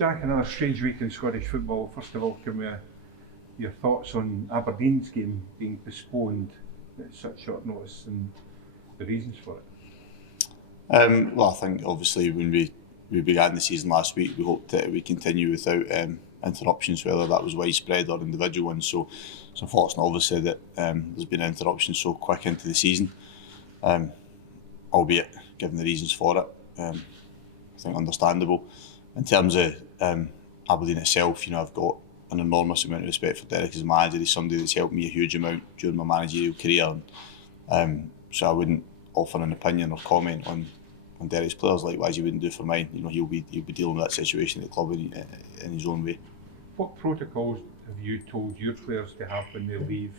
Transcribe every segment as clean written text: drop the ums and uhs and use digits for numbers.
Jack, another strange week in Scottish football. First of all, can we your thoughts on Aberdeen's game being postponed at such short notice and the reasons for it? Well, I think obviously when we began the season last week, we hoped that we continue without interruptions, whether that was widespread or individual ones. So it's unfortunate, obviously, that there's been interruptions so quick into the season, albeit given the reasons for it. I think understandable. In terms of Aberdeen itself, I've got an enormous amount of respect for Derek as a manager. He's somebody that's helped me a huge amount during my managerial career. So I wouldn't offer an opinion or comment on Derek's players. Likewise, he wouldn't do for mine. He'll be dealing with that situation at the club in his own way. What protocols have you told your players to have when they leave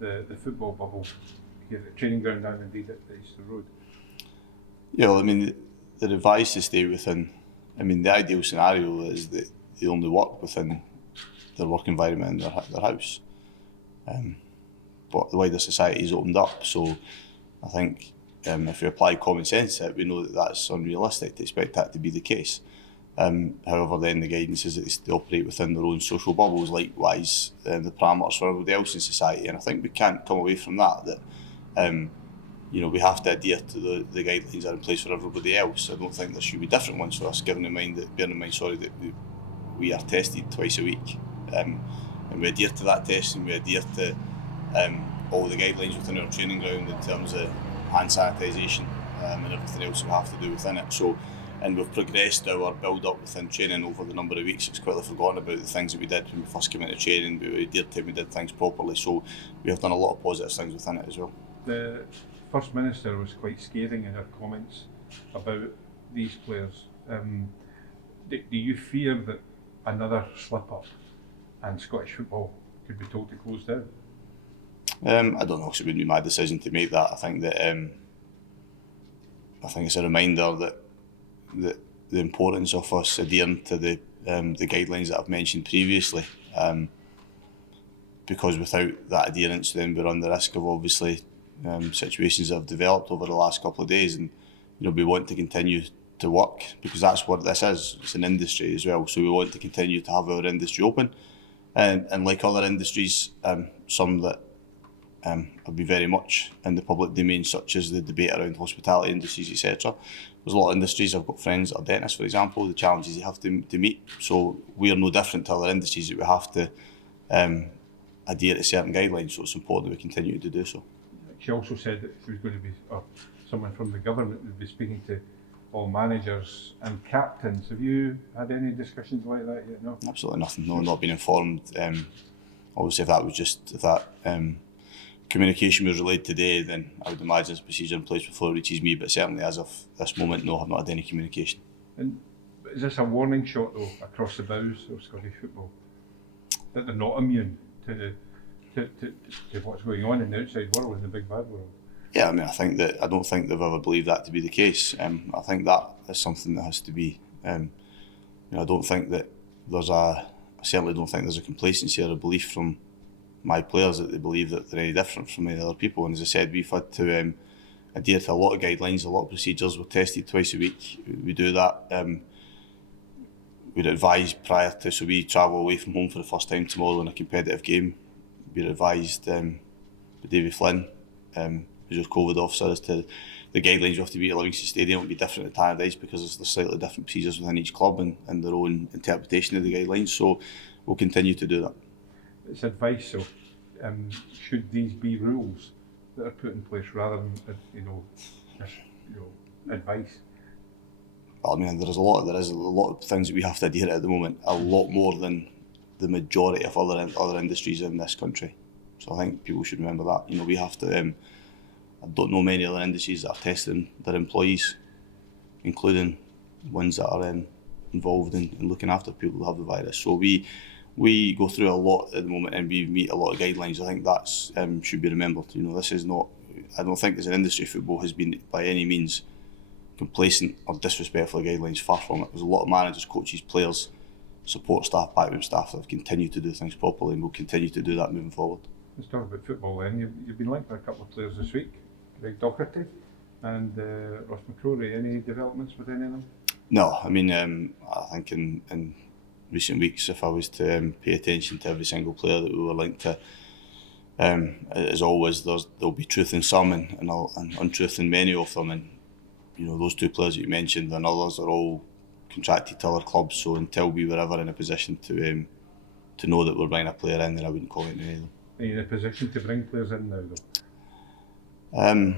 the football bubble here at the training ground and indeed at the Easter Road? Yeah, well, they're advised to stay within. The ideal scenario is that they only work within their work environment in their house. But the wider society is opened up, so I think if we apply common sense to it, we know that that's unrealistic to expect that to be the case. However, then the guidance is that they operate within their own social bubbles, likewise the parameters for everybody else in society. And I think we can't come away from that we have to adhere to the guidelines that are in place for everybody else. I don't think there should be different ones for us, bearing in mind that we are tested twice a week. And we adhere to that test, and we adhere to all the guidelines within our training ground in terms of hand sanitisation and everything else we have to do within it. So, and we've progressed our build-up within training over the number of weeks. It's quickly forgotten about the things that we did when we first came into training. We adhered to it, we did things properly. So we have done a lot of positive things within it as well. The First Minister was quite scathing in her comments about these players. Do you fear that another slip-up and Scottish football could be told to close down? I don't know, because it wouldn't be my decision to make that. I think it's a reminder that the importance of us adhering to the guidelines that I've mentioned previously, because without that adherence, then we run the risk of obviously situations that have developed over the last couple of days, and we want to continue to work because that's what this is. It's an industry as well, so we want to continue to have our industry open, and like other industries, some that have been very much in the public domain, such as the debate around hospitality industries, etc. There's a lot of industries. I've got friends that are dentists, for example, the challenges they have to meet. So we are no different to other industries that we have to adhere to certain guidelines. So it's important that we continue to do so. She also said that there was going to be someone from the government would be speaking to all managers and captains. Have you had any discussions like that yet? No? Absolutely nothing. No, not been informed. Obviously, if that communication was relayed today, then I would imagine there's a procedure in place before it reaches me. But certainly, as of this moment, no, I've not had any communication. And is this a warning shot, though, across the bows of Scottish football, that they're not immune to what's going on in the outside world, in the big bad world? Yeah, I don't think they've ever believed that to be the case. I think that is something that has to be. I don't think that I certainly don't think there's a complacency or a belief from my players that they believe that they're any different from any other people. And as I said, we've had to adhere to a lot of guidelines, a lot of procedures. We're tested twice a week. We do that. We're advised prior to, so we travel away from home for the first time tomorrow in a competitive game. We're advised by David Flynn, who's our COVID officer, as to the guidelines we have to be at Livingston Stadium. It'll be different at Tannadice because there's slightly different procedures within each club and their own interpretation of the guidelines. So we'll continue to do that. It's advice, so should these be rules that are put in place rather than advice? Well, there is a lot of things that we have to adhere to at the moment, a lot more than the majority of other industries in this country. So I think people should remember that. We have to. I don't know many other industries that are testing their employees, including ones that are involved in looking after people who have the virus. So we go through a lot at the moment, and we meet a lot of guidelines. I think that's should be remembered. This is not. I don't think as an industry, football has been by any means complacent or disrespectful of guidelines. Far from it. There's a lot of managers, coaches, players, support staff, backroom staff that have continued to do things properly, and will continue to do that moving forward. Let's talk about football then. You've been linked with a couple of players this week, Greg Docherty and Ross McCrory. Any developments with any of them? No, I think in recent weeks, if I was to pay attention to every single player that we were linked to, as always, there'll be truth in some and untruth in many of them. And those two players that you mentioned and others are all contracted to other clubs. So until we were ever in a position to know that we're bringing a player in, then I wouldn't comment on any of them. Are you in a position to bring players in now, though?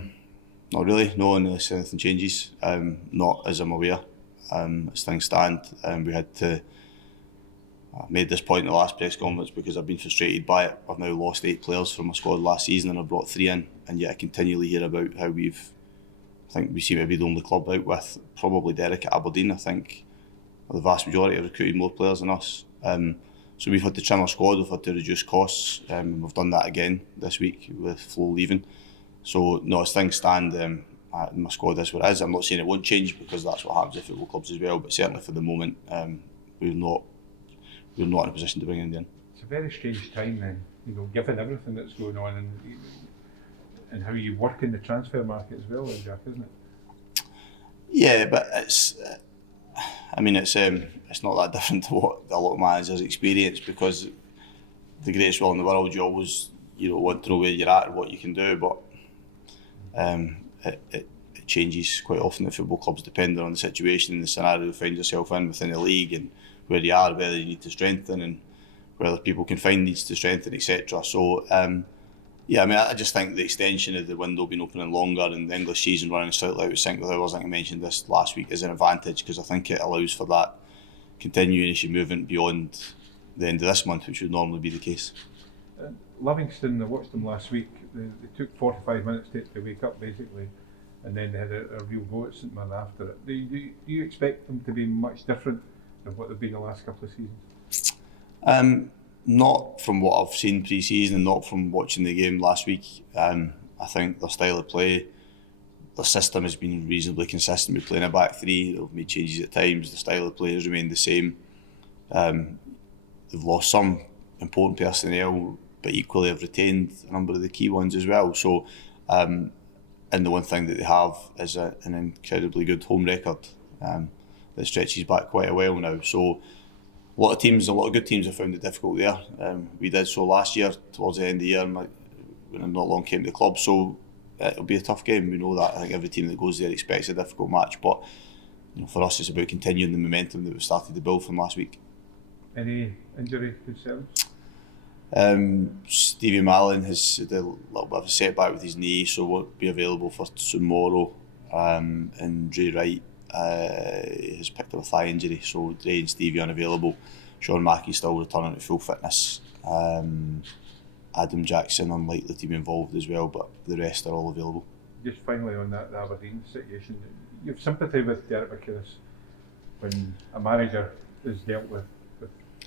Not really, no, unless anything changes. Not as I'm aware. As things stand, we had to. I made this point in the last press conference because I've been frustrated by it. I've now lost 8 players from my squad last season and I brought 3 in, and yet I continually hear about how I think we seem to be the only club out with probably Derek at Aberdeen. I think the vast majority have recruited more players than us. So we've had to trim our squad, we've had to reduce costs, and we've done that again this week with Flo leaving. So no, as things stand, my squad is what it is. I'm not saying it won't change because that's what happens at football clubs as well, but certainly for the moment, we're not in a position to bring in. It's a very strange time then, given everything that's going on and how you work in the transfer market as well, Jack, isn't it? Yeah, but it's not that different to what a lot of managers experience, because the greatest will in the world, you always want to know where you're at and what you can do, but it changes quite often at football clubs depending on the situation and the scenario you find yourself in within the league and where you are, whether you need to strengthen and whether people can find needs to strengthen, etc. So I just think the extension of the window being opening longer and the English season running slightly out of sync with ours, I think I mentioned this last week, is an advantage because I think it allows for that continuation movement beyond the end of this month, which would normally be the case. Livingston, I watched them last week. They took 45 minutes to wake up basically, and then they had a real go at St Mirren after it. Do you expect them to be much different than what they've been the last couple of seasons? Not from what I've seen pre-season and not from watching the game last week. I think their style of play, their system has been reasonably consistent. We're playing a back 3, they've made changes at times, the style of play has remained the same. They've lost some important personnel, but equally have retained a number of the key ones as well. So, and the one thing that they have is an incredibly good home record that stretches back quite a while now. So a lot of good teams have found it difficult there. We did so last year, towards the end of the year, when I not long came to the club. So it'll be a tough game, we know that. I think every team that goes there expects a difficult match, but for us it's about continuing the momentum that we started to build from last week. Any injury concerns? Stevie Mallon has had a little bit of a setback with his knee, so won't be available for tomorrow. And Dre Wright has picked up a thigh injury, so Dre and Stevie unavailable. Sean Mackey's still returning to full fitness. Adam Jackson unlikely to be involved as well, but the rest are all available. Just finally on the Aberdeen situation, you have sympathy with Derek McInnes when a manager is dealt with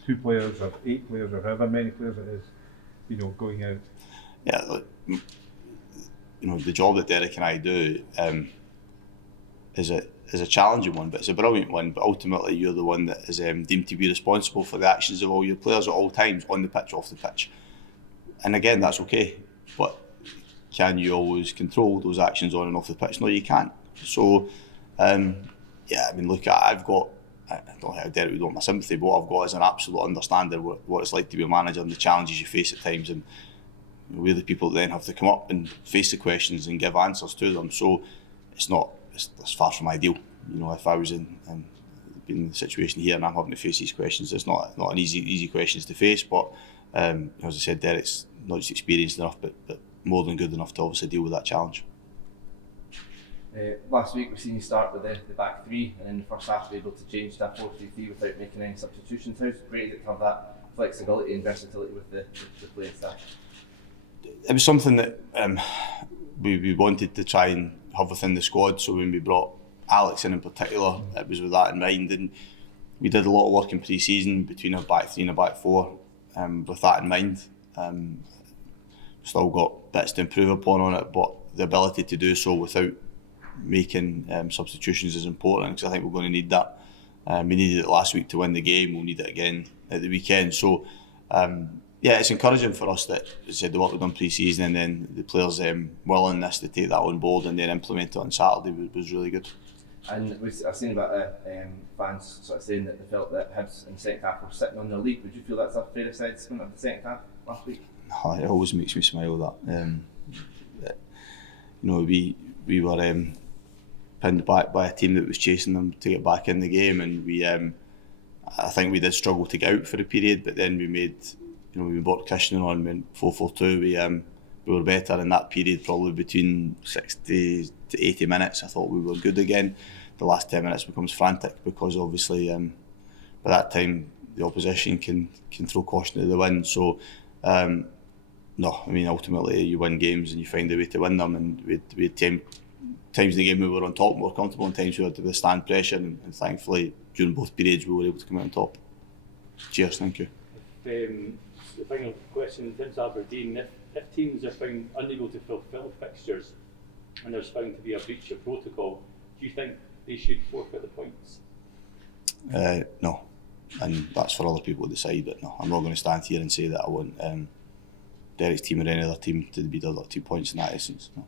2 players or 8 players or however many players it is, going out. Yeah, look, the job that Derek and I do is a challenging one, but it's a brilliant one. But ultimately, you're the one that is deemed to be responsible for the actions of all your players at all times, on the pitch, off the pitch. And again, that's okay, but can you always control those actions on and off the pitch? No, you can't. So, look, I've got. I don't know how Derek would want my sympathy, but what I've got is an absolute understanding of what it's like to be a manager and the challenges you face at times, and we're the people that then have to come up and face the questions and give answers to them. So it's far from ideal. If I was in the situation here and I'm having to face these questions, it's not an easy questions to face. But as I said, Derek's not just experienced enough, but more than good enough to obviously deal with that challenge. Last week we've seen you start with the back 3, and in the first half you're able to change that 4-3-3 without making any substitutions. How's great to have that flexibility and versatility with the playing staff? It was something that we wanted to try and have within the squad. So when we brought Alex in particular, it was with that in mind, and we did a lot of work in pre-season between a back 3 and a back 4 with that in mind. Still got bits to improve upon on it, but the ability to do so without making substitutions is important, because I think we're going to need that. We needed it last week to win the game, we'll need it again at the weekend. So it's encouraging for us that, as I said, the work we've done pre-season and then the players' willingness to take that on board and then implement it on Saturday was really good. And I've seen about fans sort of saying that they felt that Hibs in the second half were sitting on their lead. Would you feel that's a fair assessment of the second half last week? No, it always makes me smile that. You know, we were pinned back by a team that was chasing them to get back in the game, and I think we did struggle to get out for a period, but then we brought Christian on, went 4-4-2. We were better in that period, probably between 60 to 80 minutes. I thought we were good again. The last 10 minutes becomes frantic because obviously by that time the opposition can throw caution to the wind. So no, I mean, ultimately you win games and you find a way to win them, and we had times in the game we were on top and we were comfortable, and times we had to withstand pressure, and thankfully during both periods we were able to come out on top. Cheers, thank you. The final question, in terms of Aberdeen, if teams are found unable to fulfil fixtures and there's found to be a breach of protocol, do you think they should forfeit the points? No, and that's for other people to decide, but no, I'm not going to stand here and say that I want Derek's team or any other team to be the other 2 points in that essence. No.